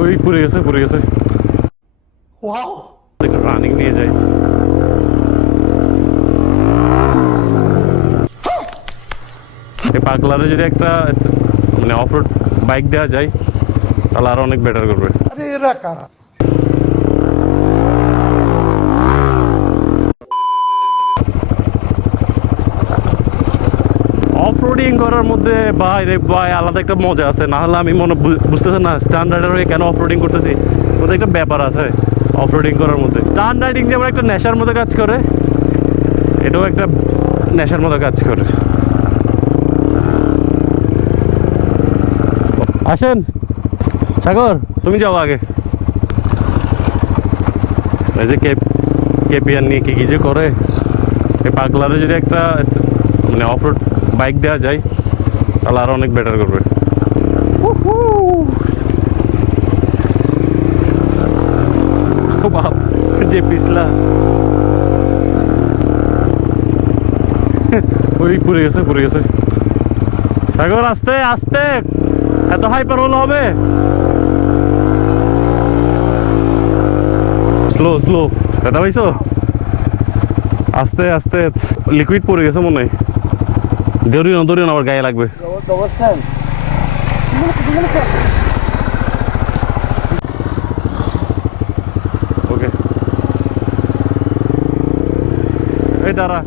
ওই পুড়ে গেছে পুড়ে গেছে। রানিং নিয়ে যাই। এই পাগলারে যদি একটা মানে অফরোড বাইক দেওয়া যায় তাহলে আরো অনেক বেটার করবে। অফরোডিং করার মধ্যে ভাই রে ভাই আলাদা একটা মজা আছে, না হলে আমি মনে বুঝতেছি না স্টান্ট রাইডার হয়ে কেন অফরোডিং করতেছি। ওদের একটা ব্যাপার আছে অফরোডিং করার মধ্যে। স্টান্ট রাইডিং যেমন একটা নেশার মতো কাজ করে, এটাও একটা নেশার মতো কাজ করে। আসেন সাগর, তুমি যাও আগে। এই যে কেপিআর নিয়ে কি যে করে, এই পাগলারে যদি একটা মানে অফরোড বাইক দেওয়া যায় তাহলে আরো অনেক বেটার করবে। বাপ যে পিছলা ওই পুড়ে গেছে পুড়ে গেছে। সাগর আস্তে আস্তে, এত হাইপার হলে হবে। স্লো স্লো, দাদা পাইছো? আস্তে আস্তে, লিকুইড পড়ে গেছে মনে হয়। দৌড়িও না আবার গায়ে লাগবে। ওকে এই দাঁড়া।